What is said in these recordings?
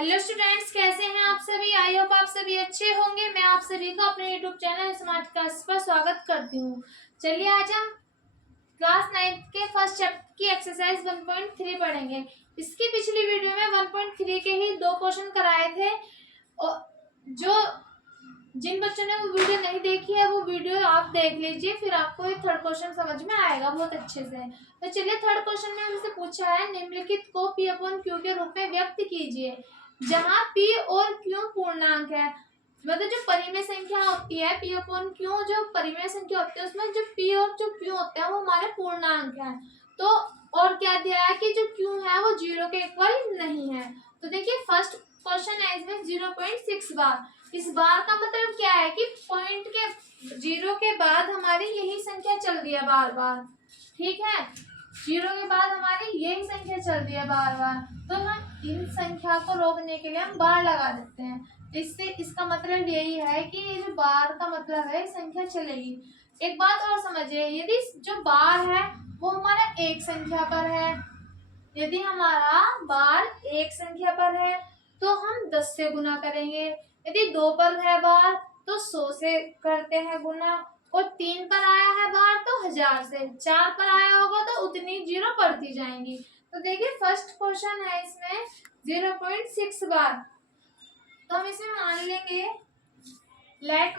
Hello students, कैसे हैं आप सभी। आई होप आप सभी अच्छे होंगे। मैं आप सभी को अपने यूट्यूब चैनल स्मार्ट क्लास पर स्वागत करती हूँ। चलिए आज हम क्लास 9 के फर्स्ट चैप्टर की एक्सरसाइज 1.3 पढ़ेंगे। इसकी पिछली वीडियो में 1.3 के ही 2 क्वेश्चन कराए थे और जो जिन बच्चों ने वो वीडियो नहीं देखी है वो वीडियो आप देख लीजिए, फिर आपको ये थर्ड क्वेश्चन समझ में आएगा बहुत अच्छे से। तो चलिए थर्ड क्वेश्चन में हमसे पूछा है निम्नलिखित को P अपॉन Q के रूप में व्यक्त कीजिए जहाँ P और Q पूर्णांक है। मतलब जो परिमेय संख्या होती है P अपॉन Q, जो परिमेय संख्या होती है उसमें जो P और जो Q होते हैं वो हमारे पूर्णांक है। तो और क्या दिया है कि जो Q है वो 0 के इक्वल नहीं है। तो देखिए फर्स्ट क्वेश्चन है इसमें 0.6 बार। इस बार का मतलब क्या है कि पॉइंट के 0 के बाद हमारी यही संख्या चल रही है बार बार। ठीक है, 0 के बाद हमारी यही संख्या चल रही है बार बार, तो हम इन संख्या को रोकने के लिए हम बार लगा देते हैं। इससे इसका मतलब यही है कि ये जो बार का मतलब है संख्या चलेगी। एक बात और समझिए, यदि जो बार है वो हमारा एक संख्या पर है, यदि हमारा बार एक संख्या पर है तो हम 10 से गुना करेंगे। यदि 2 पर है बार तो 100 से करते हैं गुना, और 3 पर आया है बार तो 1000 से, 4 पर आया होगा तो उतनी 0 बढ़ती जाएंगी। तो देखिए फर्स्ट क्वेश्चन है इसमें 0.6 बार। तो हम इसमें मान लेंगे लेट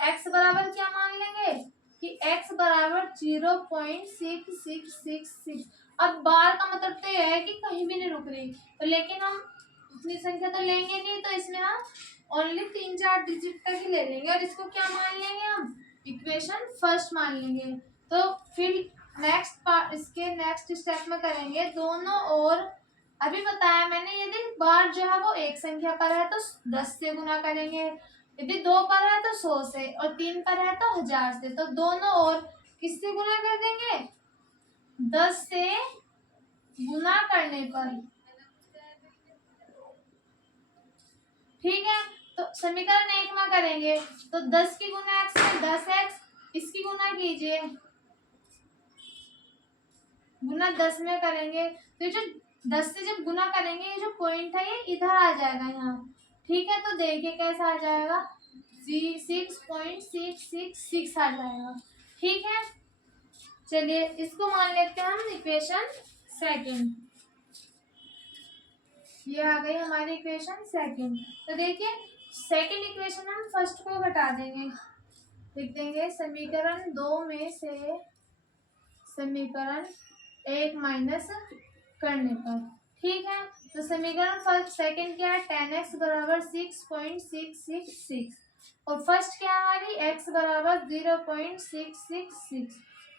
x बराबर क्या मान लेंगे कि x बराबर 0.6666। अब बार का मतलब तो यह है कि कहीं भी नहीं रुक रही, तो लेकिन हम उतनी संख्या तो लेंगे नहीं, तो इसमें हम ओनली 3-4 डिजिट तक ही ले लेंगे और इसको क्या मान लेंगे, हम इक्वेशन फर्स्ट मान लेंगे। तो फिर नेक्स्ट पार्ट इसके नेक्स्ट स्टेप में करेंगे दोनों ओर। अभी बताया मैंने यदि बार जो है वो एक संख्या पर है तो 10 से गुना करेंगे, यदि 2 पर है तो 100 से, और 3 पर है तो 1000 से। तो दोनों ओर किससे गुना कर देंगे, 10 से गुना करने पर। ठीक है, तो समीकरण 1 में करेंगे तो 10 की गुना x में 10x, इसकी गुना कीजिए, गुना 10 में करेंगे तो ये जो 10 से जब गुना करेंगे ये जो पॉइंट है ये इधर आ जाएगा यहाँ। ठीक है, तो देखिए कैसा आ जाएगा, 6.666 आ जाएगा। ठीक है, चलिए इसको मान लेते हैं हम इक्वेशन सेकंड। ये आ गई हमारी इक्वेशन सेकंड। तो देखिए सेकंड इक्वेशन हम फर्स्ट को घटा देंगे, लिख देंगे समीकरण 2 में से समीकरण 1 माइनस करने पर। ठीक है, तो समीकरण फर्स्ट सेकंड क्या है, 10x बराबर 6.666 और फर्स्ट क्या है हमारी x बराबर 0.666।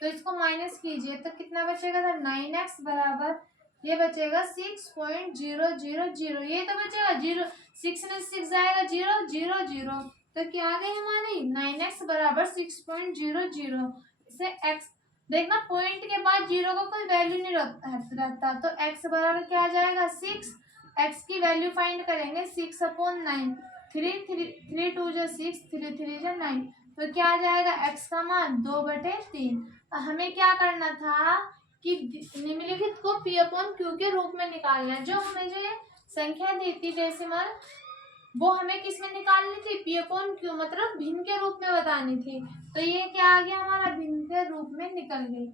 तो इसको माइनस कीजिए तो कितना बचेगा, था 9x बराबर ये बचेगा 6.000। ये तो बचेगा 0, 6 में 6 जाएगा 0 0 0, तो क्या आ गई हमारी 9x बराबर 6.00। इसे x देखना पॉइंट के बाद 0 का कोई वैल्यू नहीं रहता, तो x बराबर क्या आ जाएगा 6। x की वैल्यू फाइंड करेंगे 6/9, 3 2 जो 6, 3 3 जो 9, तो क्या आ जाएगा x का मान 2/3। हमें क्या करना था कि निम्नलिखित को P अपॉन Q के रूप में निकालना है। जो हमें जो संख्या दी थी डेसिमल वो हमें किस में निकालनी थी, P अपॉन Q, मतलब भिन्न के रूप में बतानी थी। तो ये क्या आ गया हमारा भिन्न के रूप में निकल गई।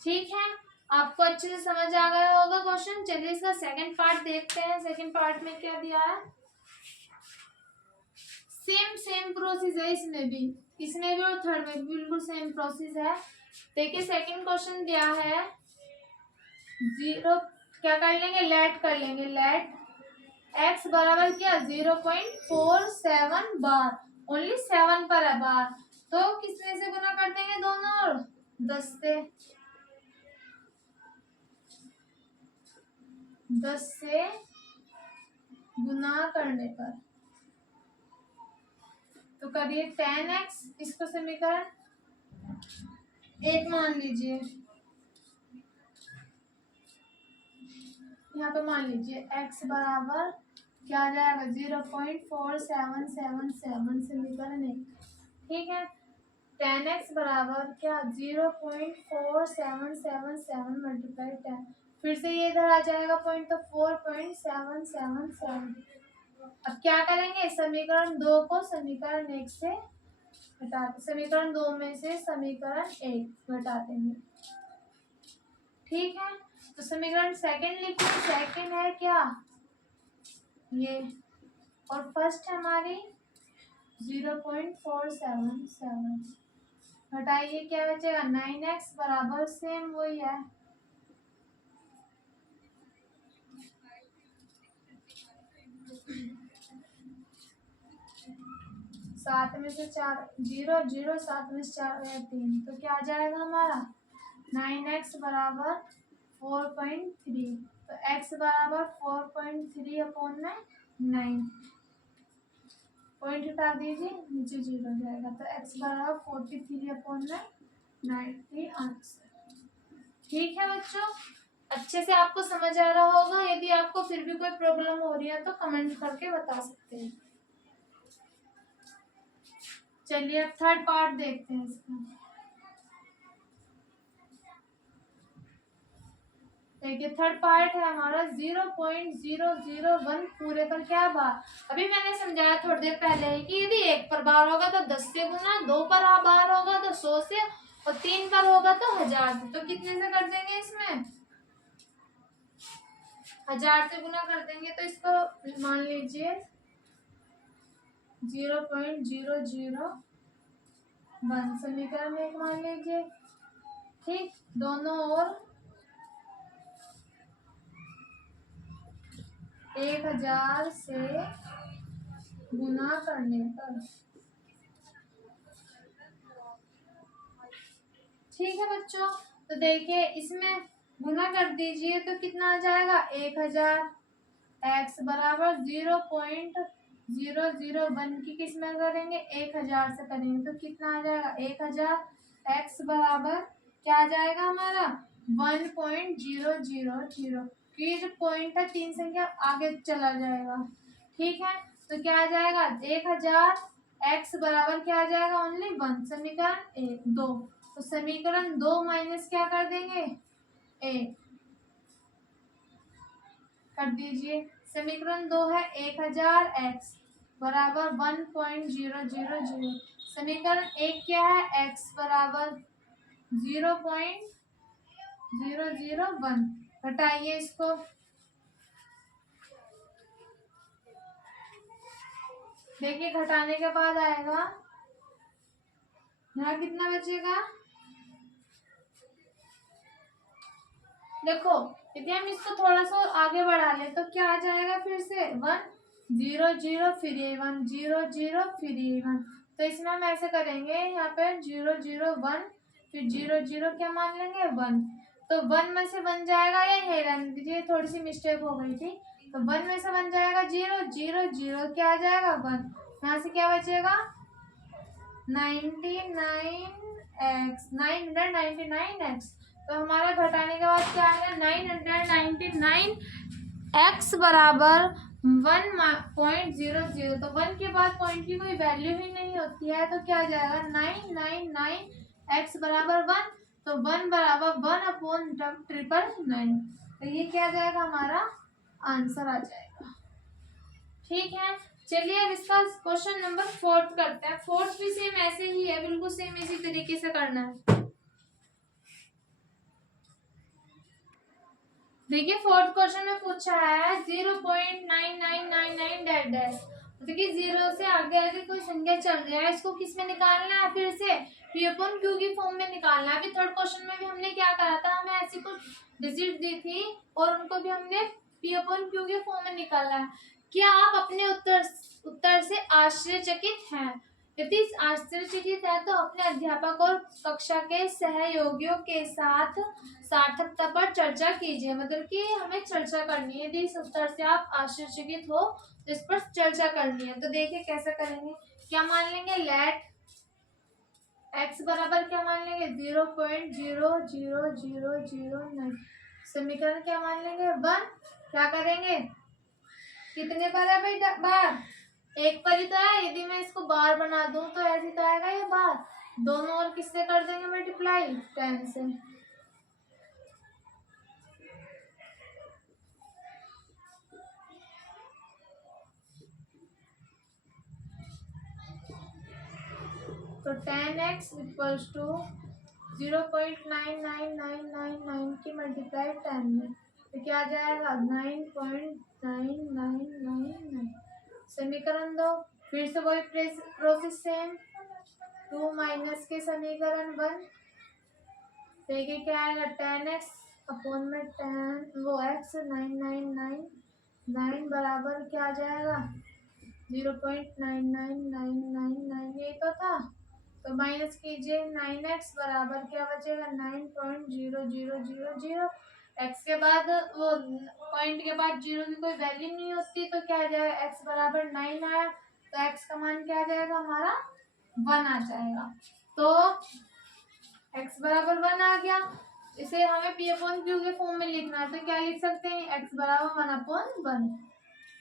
ठीक है, आपको अच्छे से समझ आ गया होगा क्वेश्चन। चलिए इसका सेकंड पार्ट देखते हैं। सेकंड पार्ट में क्या दिया है, सेम प्रोसेस है इसमें भी और थर्ड में भी बिल्कुल सेम प्रोसेस है। देखिए सेकंड क्वेश्चन दिया है 0, क्या कर लेंगे, लेट कर लेंगे, लेट x बराबर क्या 0.47 बार, ओनली 7 पर है बार, तो किसमें से गुना कर देंगे दोनों और 10 से, 10 से गुना करने पर। तो करिए 10x, इसको समीकरण 1 मान लीजिए, यहाँ पे मान लीजिए x बराबर क्या आ जाएगा 0.4777, समीकरण 1। ठीक है, 10x बराबर क्या 0.4777 मल्टीप्लाई 10, फिर से ये इधर आ जाएगा पॉइंट, तो 4.777। अब क्या करेंगे, समीकरण 2 को समीकरण 1 से घटाते, समीकरण 2 में से समीकरण 1 घटा देंगे। ठीक है, तो समीकरण सेकंड लिखिए। सेकंड है क्या, ये, और फर्स्ट है हमारी 0.477। घटाइए, क्या बचेगा, 9x बराबर सेम वही है, 7 में से 4 0 0, 7 में से 4 गया 3, तो क्या आ जाएगा हमारा 9x बराबर 4.3। तो x बराबर 4.3 अपॉन में 9, पॉइंट हटा दीजिए, नीचे 0 हो जाएगा, तो x बराबर 43 अपॉन में 90 आंसर। ठीक है बच्चों, अच्छे से आपको समझ आ रहा होगा। यदि आपको फिर भी कोई प्रॉब्लम हो रही है तो कमेंट करके बता सकते हैं। चलिए अब थर्ड पार्ट देखते हैं इसका। देखिए थर्ड पार्ट है हमारा 0.001 पूरे पर क्या बार। अभी मैंने समझाया थोड़ी देर पहले कि यदि 1 पर बार होगा तो 10 से गुना, 2 पर बार होगा तो 100 से, और 3 पर होगा तो 1000 से। तो कितने से कर देंगे, इसमें 1000 से गुना कर देंगे, तो इसको मान लीजिए 0.001 समीकरण 1 मान लीजिए। ठीक, दोनों ओर 1000 से गुना करने पर। ठीक है बच्चों, तो देखिए इसमें गुना कर दीजिए तो कितना आ जाएगा 1000। x बराबर 0.001 की किस में करेंगे, 1000 से करेंगे, तो कितना आ जाएगा 1000। x बराबर क्या आ जाएगा हमारा 1.000, की जो पॉइंट है 3 संख्या आगे चला जाएगा। ठीक है, तो क्या आ जाएगा 1000, x बराबर क्या आ जाएगा ओनली 1, समीकरण 1 2, तो समीकरण 2 माइनस क्या कर देंगे 1 कर दीजिए। समीकरण 2 है 1000 x बराबर 1.000। समीकरण 1 क्या है, x बराबर 0.001। घटाइए इसको, देखिए घटाने के बाद आएगा यहाँ कितना बचेगा, देखो यदि हम इसको थोड़ा सा आगे बढ़ा ले तो क्या आ जाएगा, फिर से 1 0 0 फिर ये 1 0 0 फिर ये 1। तो इसमें हम ऐसे करेंगे, यहाँ पे 0 0 1 फिर 0 0 क्या मान लेंगे 1, तो 1 में से बन जाएगा, ये रहने दीजिए थोड़ी सी मिस्टेक हो गई थी, तो 1 में से बन जाएगा 0 0 0 क्या आ जाएगा 1, यहाँ से क्या बचेगा 999x। तो हमारा घटाने के बाद क्या आएगा 999x बराबर 1.00। तो 1 के बाद पॉइंट की कोई वैल्यू ही नहीं होती है, तो क्या आ जाएगा 999x बराबर 1, तो 1 बराबर 1/999। तो ये क्या आ जाएगा, हमारा आंसर आ जाएगा। ठीक है, चलिए अब इसका क्वेश्चन नंबर 4 करते हैं। 4 भी सेम ऐसे ही है, बिल्कुल सेम इसी तरीके से करना है। देखिए 4th क्वेश्चन में पूछा है 0.9999 डैश डैश। देखिए 0 से आगे आगे कोई संख्या चल रहा है, इसको किस में निकालना है, फिर से p अपॉन q की फॉर्म में निकालना है। अभी 3rd क्वेश्चन में भी हमने क्या करा था, हमें ऐसी कुछ डिजिट दी थी और उनको भी हमने p अपॉन q के फॉर्म में निकालना है। क्या आप अपने उत्तर से आश्चर्यचकित हैं? यदि आश्चर्यचकित है तो अपने अध्यापक और कक्षा के सहयोगियों के साथ सार्थकता पर चर्चा कीजिए। मतलब कि हमें चर्चा करनी है, यदि इस उत्तर से आप आश्चर्यचकित हो तो इस पर चर्चा करनी है। तो देखिए कैसे करेंगे, क्या मान लेंगे, लेट x बराबर क्या मान लेंगे 0.00009। समीकरण क्या मान लेंगे 1। क्या करेंगे, कितने पर है भाई बार, 1 पर ही तो है। यदि मैं इसको बार बना दूं तो ऐसे तो आएगा ये बार, दोनों ओर किससे कर देंगे मल्टीप्लाई 10 से। 10x इक्वल्स टू 0.9999 की मल्टीप्लाई 10 में, तो क्या आ जाएगा 9.9999। समीकरण दो, फिर से वही प्रोसेस सेम, 2 माइनस के समीकरण 1, देखिए क्या आएगा 10x अपॉन में 10 वो x 9999 बराबर क्या आ जाएगा 0.99999, ये तो था। तो माइनस कीजिए 9x बराबर क्या बचेगा 9.0000। x के बाद वो पॉइंट के बाद जीरो की कोई वैल्यू नहीं होती, तो क्या आ जाएगा x बराबर 9 आया, तो x का मान क्या आ जाएगा हमारा 1 आ जाएगा। तो x बराबर 1 आ गया, इसे हमें p अपॉन क्यू के फॉर्म में लिखना है, तो क्या लिख सकते हैं x बराबर 1 अपॉन 1।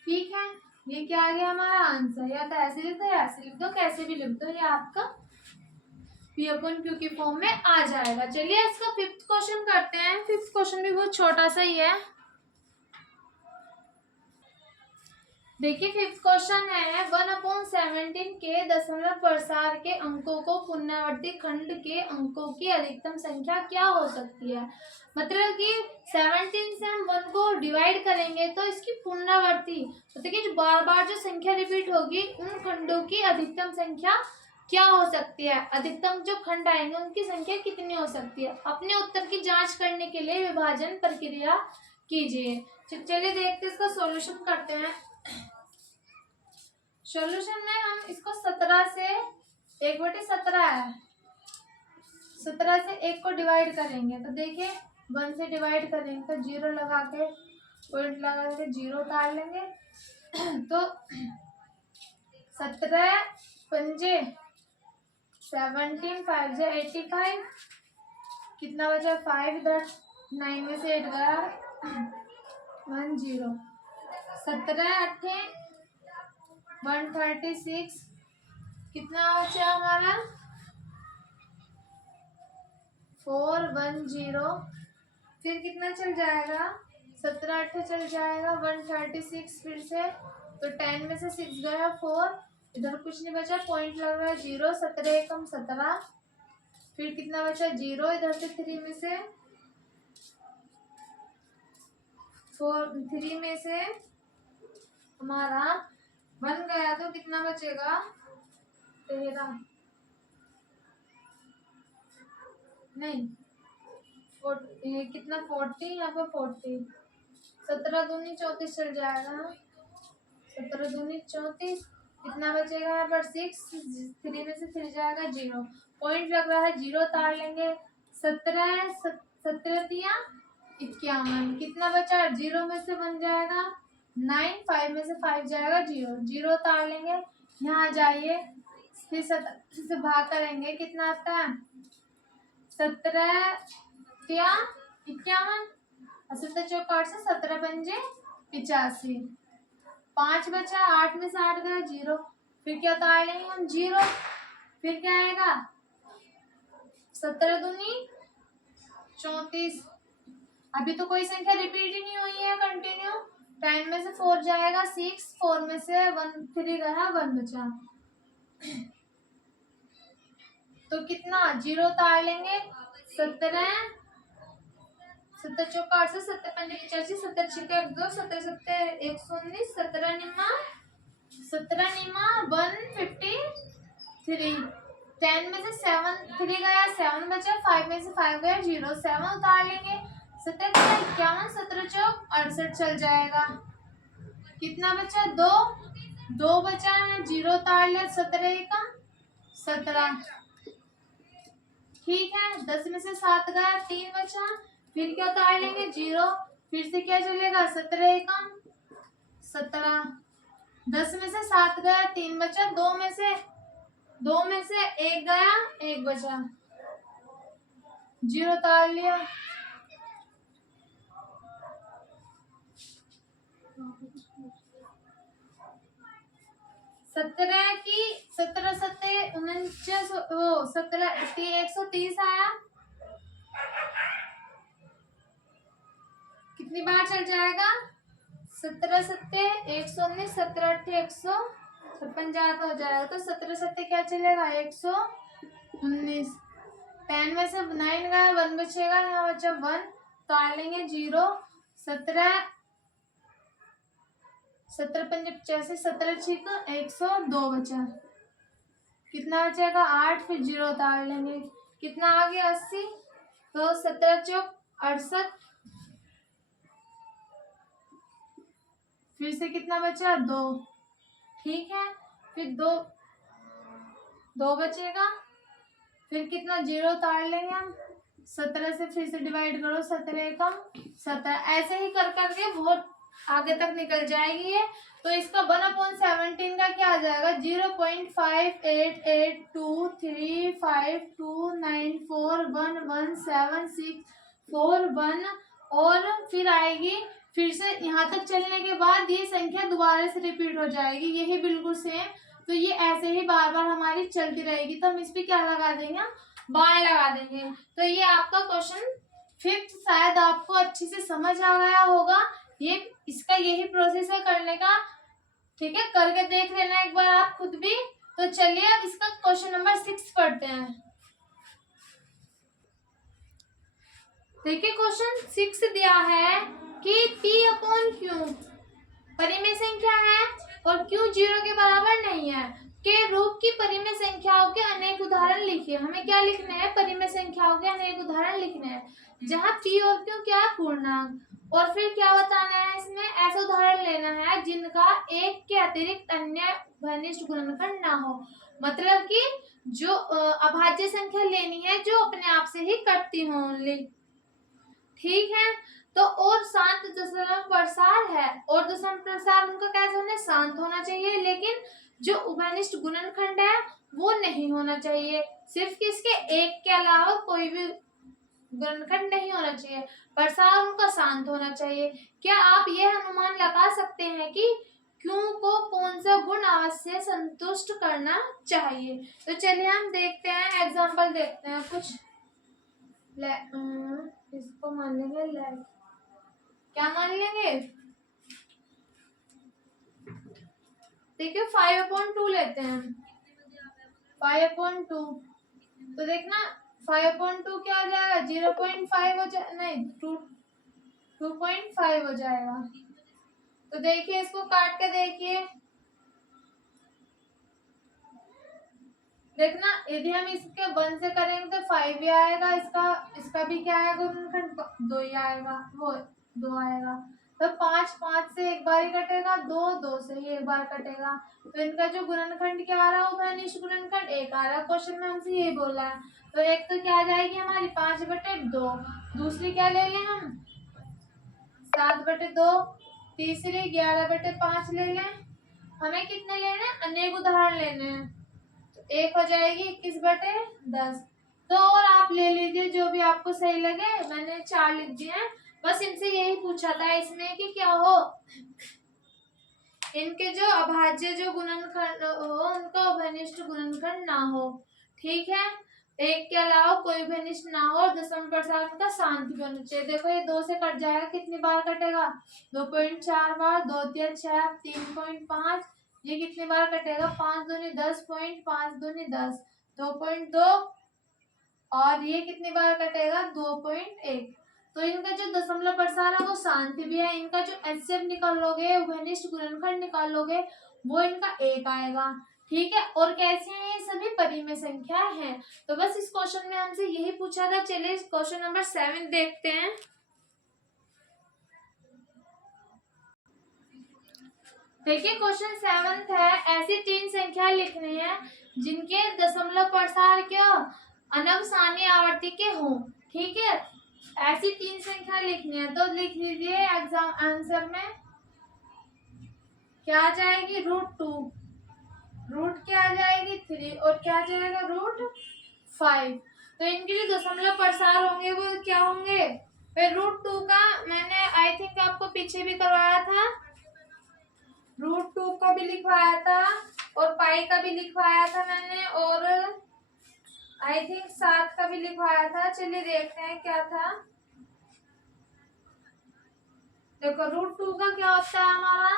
ठीक है, ये क्या आ गया हमारा आंसर। या तो ऐसे लिख दो या ऐसे लिख दो, कैसे भी लिख दो, ये आपका p अपॉन क्यू के फॉर्म में आ जाएगा। चलिए इसका फिफ्थ क्वेश्चन करते हैं। फिफ्थ क्वेश्चन भी बहुत छोटा सा ही है। देखिए फिफ्थ क्वेश्चन है 1/17 के दशमलव प्रसार के अंकों को पुनरावर्ती खंड के अंकों की अधिकतम संख्या क्या हो सकती है। मतलब कि 17 से हम 1 को डिवाइड करेंगे तो इसकी पुनरावर्ती मतलब कि बार बार जो संख्या रिपीट होगी उन खंडों की अधिकतम संख्या क्या हो सकती है, अधिकतम जो खंड आएंगे उनकी संख्या कितनी हो सकती है। अपने उत्तर की जांच करने के लिए विभाजन प्रक्रिया कीजिए। चलिए देखते इसका सॉल्यूशन करते हैं। सॉल्यूशन में हम इसको 17 से 1/17 है, 17 से 1 को डिवाइड करेंगे तो देखिए 1 से डिवाइड करेंगे तो 0 लगा के पॉइंट लगा के 0 उतार लेंगे तो 17 पंजे 17 5 से 85, कितना बचा 5 इधर 9 में से 8 गया 1 0, 17 8 136, कितना बचा हमारा 410, फिर कितना चल जाएगा 17 8 चल जाएगा 136, फिर से तो 10 में से 6 गया 4, इधर कुछ नहीं बचा पॉइंट लग रहा है 0, 17 एकम 17, फिर कितना बचा 0, इधर से 3 में से 3 में से हमारा 1 गया तो कितना बचेगा 13 नहीं कितना 40, यहाँ पर 40, 17 दूनी 34 चल जाएगा, 17 दूनी 34, कितना बचेगा यहाँ पर 6, 3 में से 3 जाएगा 0, पॉइंट लग रहा है 0 तार लेंगे, 17 17 51, कितना बचा 0 में से 1 जाएगा 9, 5 में से 5 जाएगा 0, 0 तार लेंगे, यहाँ जाइए फिर 17 से भाग करेंगे कितना आता है 17 51, 70 चौक 8 से 17 पंजे 85, 5 बचा 8 में से 8 गया 0, फिर क्या उतार लेंगे हम 0, फिर क्या आएगा 17 दूनी 34, अभी तो कोई संख्या रिपीट ही नहीं हुई है कंटिन्यू, 10 में से 4 जाएगा 6, 4 में से 1 3 गया 1 बचा तो कितना 0 उतार लेंगे 17 चौक 8 से 17 पंजे 85, 17 छिके 2, 17 17 119, 17 निमा 153, 10 में से 7 3 गया 7 बचा, 5 में से 5 गया 0, 7 उतार लेंगे 17 51, 17 चौक 68 चल जाएगा, कितना बचा 2 बचा है 0 उतार लिया 17 एकम 17, ठीक है 10 में से 7 गया 3 बचा, फिर क्या उतार लेंगे 0, फिर से क्या चलेगा 17 एकम 17, 10 में से 7 गया 3 बचा, 2 में से 1 गया 1 बचा, 0 उतार लिया, सत्रह की 17 7 49 वो 17 130 आया, कितनी बार चल जाएगा 17 7 119, 17 8 156 ज्यादा हो जाएगा, तो 17 7 क्या चलेगा 100, 19। 10 में से 9 गया, 1 बचेगा, यहाँ बचा 1, तो आ लेंगे 0। 17 17 पंजे 85, 17 छिक 102 बचा। कितना बचेगा 8, फिर 0 उतार लेंगे, कितना आ गया 80। तो 17 चौक 68, फिर से कितना बचा 2। ठीक है, फिर 2 बचेगा, फिर कितना 0 उतार लेंगे हम। 17 से फिर से डिवाइड करो, 17 एकम 17, ऐसे ही कर करके बहुत आगे तक निकल जाएगी ये। तो इसका 1/17 का क्या आ जाएगा 0.58823529411764 और फिर आएगी, फिर से यहाँ तक चलने के बाद ये संख्या दोबारा से रिपीट हो जाएगी, यही बिल्कुल सेम। तो ये ऐसे ही बार बार हमारी चलती रहेगी, तो हम इस पे क्या लगा देंगे, बाएं लगा देंगे। तो ये आपका क्वेश्चन 5th शायद आपको अच्छे से समझ आ गया होगा। ये इसका यही प्रोसेस है करने का, ठीक है, करके देख लेना एक बार आप खुद भी। तो चलिए अब इसका क्वेश्चन नंबर 6 पढ़ते हैं। देखिए क्वेश्चन 6 दिया है कि P/Q परिमेय संख्या है और Q 0 के बराबर नहीं है के रूप की परिमेय संख्याओं के अनेक उदाहरण लिखिए। हमें क्या लिखने हैं, परिमेय संख्याओं के अनेक उदाहरण लिखने हैं जहाँ P और Q क्या है, पूर्णांक। और फिर क्या बताना है, इसमें ऐसा उदाहरण लेना है जिनका एक के अतिरिक्त अन्य घनिष्ठ गुणनखंड ना हो। मतलब कि जो अभाज्य संख्या लेनी है जो अपने आप से ही कटती हो ओनली, ठीक है। तो और शांत दशमलव प्रसार है, और दशमलव प्रसार उनका कैसे होना, शांत होना चाहिए, लेकिन जो उभयनिष्ठ गुणनखंड है वो नहीं होना चाहिए। सिर्फ किसके, एक के अलावा कोई भी गुणनखंड नहीं होना चाहिए, प्रसार उनका शांत होना चाहिए। क्या आप यह अनुमान लगा सकते हैं कि क्यों को कौन सा गुण अवश्य संतुष्ट करना चाहिए। तो चलिए हम देखते हैं, एग्जाम्पल देखते हैं कुछ। इसको मान लेंगे क्या मान लेंगे, देखिए 5/2 लेते हैं। 5/2 तो देखना 5/2 क्या हो जाएगा 0.5 हो जाए, नहीं 2.5 हो जाएगा। तो देखिए इसको काट के देखिए, देखना यदि हम इसके 1 से करेंगे तो 5 ही आएगा, इसका भी क्या आएगा गुणनखंड 2 ही आएगा, वो 2 आएगा। तो 5 से एक बार ही कटेगा, 2 से ही एक बार कटेगा। तो इनका जो गुणनखंड क्या आ रहा है, उभयनिष्ठ गुणनखंड 1 आ रहा है। क्वेश्चन में हमसे यही बोला है। तो एक तो क्या आ जाएगी हमारी 5/2, दूसरी क्या ले लें हम 7/2, तीसरी 11/5 ले लें। हमें कितने लेने हैं, अनेक उदाहरण लेने हैं। एक हो जाएगी 21/10। तो और आप ले लीजिए जो भी आपको सही लगे, मैंने 4 लिख दिए हैं। बस इनसे यही पूछा था इसमें कि क्या हो, इनके जो अभाज्य जो गुणनखंड हो उनका उभयनिष्ठ गुणनखंड ना हो, ठीक है, एक के अलावा कोई उभयनिष्ठ ना हो और दशमलव प्रसार का शांति होना चाहिए। देखो ये 2 से कट जाएगा, कितनी बार कटेगा 2.4 बार, 2 3 6 3.5, ये कितनी बार कटेगा 5 दूनी 10, 5 दूनी 10, 2.2, और ये कितनी बार कटेगा 2.1। तो इनका जो दशमलव प्रसार है वो शांति भी है। इनका जो एचसीएफ निकालोगे, उभयनिष्ठ गुणनखंड निकालोगे, वो इनका 1 आएगा, ठीक है। और कैसे हैं ये सभी परिमेय संख्या है। तो बस इस क्वेश्चन में हमसे यही पूछा था। चलिए क्वेश्चन नंबर 7 देखते हैं। देखिए क्वेश्चन 7 है, ऐसी 3 संख्या लिखनी है जिनके दशमलव प्रसार क्या अनवसानी आवर्ती के हों, ठीक है। ऐसी 3 संख्या लिखनी है, तो लिख लीजिए एग्जाम आंसर में क्या आ जाएगी √2, रूट क्या आ जाएगी 3, और क्या आ जाएगा √5। तो इनके जो दशमलव प्रसार होंगे वो क्या होंगे, फिर √2 का मैंने आई थिंक आपको पीछे भी करवाया था, √2 का भी लिखवाया था और पाई का भी लिखवाया था मैंने, और आई थिंक 7 का भी लिखवाया था। चलिए देखते हैं क्या था। देखो √2 का क्या होता है हमारा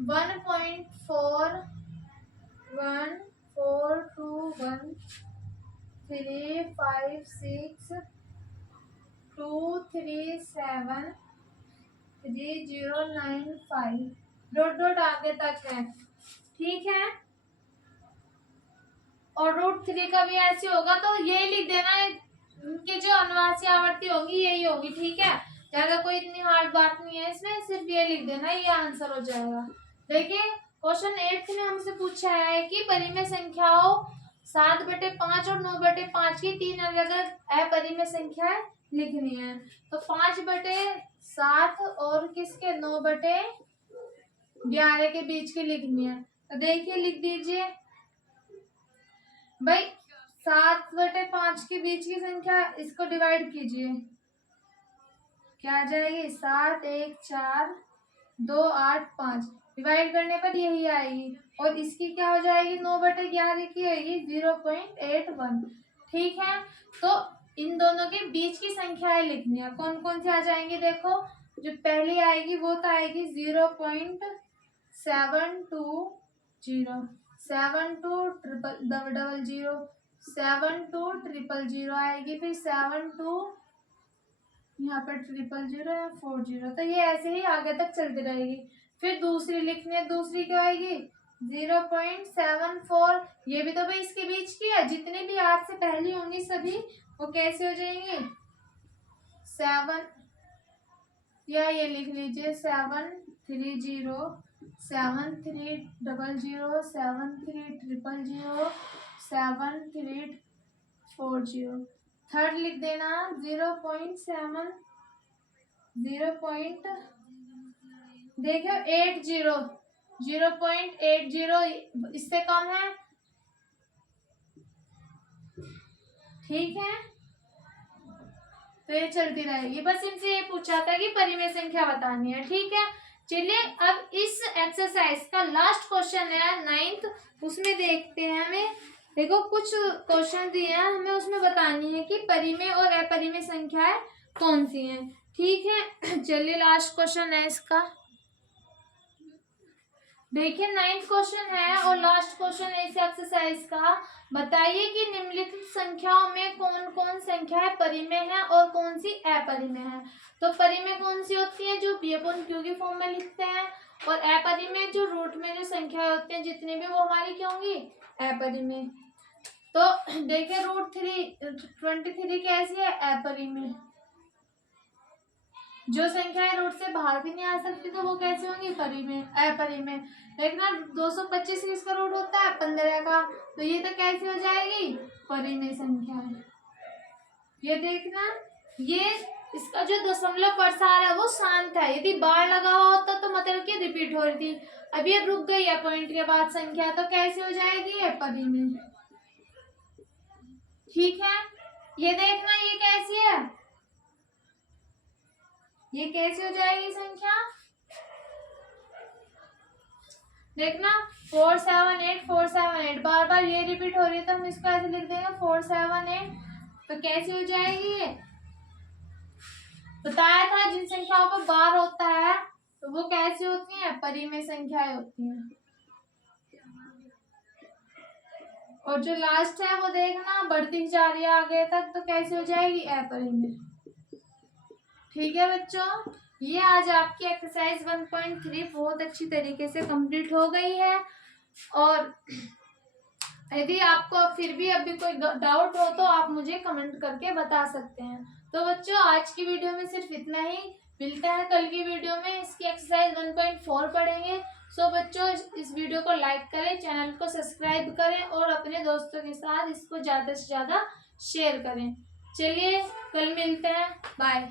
1.41 4 2 1 3 5 6 2 3 7 3 0 9 5 डॉट डॉट आगे तक है। ठीक है, और √3 का भी ऐसे होगा तो यही लिख देना है, इनकी जो अनुवांशिक आवृत्ति होगी यही होगी। ठीक है, ज्यादा कोई इतनी हार्ड बात नहीं है इसमें, सिर्फ ये लिख देना, ये आंसर हो जाएगा। देखिए क्वेश्चन 8 में हमसे पूछा है कि परिमेय संख्याओं 7/5 और 9/5 की 3 अलग अलग अपरिमेय संख्याएं लिखनी है। तो 5/7 और किसके 9/11 के बीच की लिखनी है। तो देखिए लिख दीजिए भाई, 7/5 के बीच की संख्या, इसको डिवाइड कीजिए, क्या आ जाएगी 7 1 4 2 8 5, डिवाइड करने पर यही आएगी। और इसकी क्या हो जाएगी 9/11 की होगी 0.81। ठीक है, तो इन दोनों के बीच की संख्याएं लिखनी है। कौन कौन सी आ जाएंगी, देखो जो पहली आएगी वो तो आएगी 0.720 7200 7200 आएगी, फिर 72 यहाँ पर 000 या 40। तो ये ऐसे ही आगे तक चलती रहेगी। फिर दूसरी लिखनी है, दूसरी क्या आएगी 0.74, ये भी तो भाई इसके बीच की है। जितने भी 8 से पहली होंगी सभी वो कैसे हो जाएंगी 7, या ये लिख लीजिए 730 7300 7300 7340। थर्ड लिख देना 0.7 देखो 0.80 इससे कम है। ठीक है, तो ये चलती रहेगी। बस इनसे ये पूछा था कि परिमेय संख्या बतानी है। ठीक है, चलिए अब इस एक्सरसाइज का लास्ट क्वेश्चन है 9th, उसमें देखते हैं हमें। देखो कुछ क्वेश्चन दिए हैं हमें, उसमें बतानी है कि परिमेय और अपरिमेय संख्याएं कौन सी हैं। ठीक है, चलिए लास्ट क्वेश्चन है इसका। देखिए 9th क्वेश्चन है और लास्ट क्वेश्चन है इस एक्सरसाइज का। बताइए कि निम्नलिखित संख्याओं में कौन कौन संख्याएं परिमेय है और कौन सी अपरिमेय है। तो परिमेय कौन सी होती है, जो P/Q की फॉर्म में लिखते हैं, और अपरिमेय जो रूट में जो संख्या होती है जितनी भी, वो हमारी क्या होंगी अपरिमेय। तो देखिए √23 कैसी है अपरिमेय। जो संख्याएं रूट से बाहर भी नहीं आ सकती तो वो कैसे होंगी परिमेय अपरिमेय। देखना 225 किसका रूट होता है 15 का, तो ये तो कैसी हो जाएगी परिमेय संख्या है। ये देखना, ये इसका जो दशमलव प्रसार है वो शांत है। यदि बार लगा हुआ होता तो मतलब कि रिपीट हो रही थी। अब ये रुक गई है पॉइंट के बाद संख्या, तो कैसे हो जाएगी अपरिमेय। ठीक है, ये देखना ये कैसी है, ये कैसे हो जाएगी संख्या। देखना 478 बार बार ये रिपीट हो रही है, तो हम इसको ऐसे लिख देंगे 478। तो कैसे हो जाएगी ये, बताया था जिन संख्याओं पर बार होता है तो वो कैसी होती हैं परिमेय संख्याएं होती हैं। और जो लास्ट है वो देखना बढ़ती जा रही है आगे तक, तो कैसे हो जाएगी अपरिमेय। ठीक है बच्चों, ये आज आपकी एक्सरसाइज 1.3 बहुत अच्छी तरीके से कंप्लीट हो गई है। और यदि आपको फिर भी अभी कोई डाउट हो तो आप मुझे कमेंट करके बता सकते हैं। तो बच्चों आज की वीडियो में सिर्फ इतना ही, मिलता है कल की वीडियो में, इसकी एक्सरसाइज 1.4 पढ़ेंगे। सो बच्चों इस वीडियो को लाइक करें, चैनल को सब्सक्राइब करें और अपने दोस्तों के साथ इसको ज़्यादा से ज़्यादा शेयर करें। चलिए कल मिलते हैं, बाय।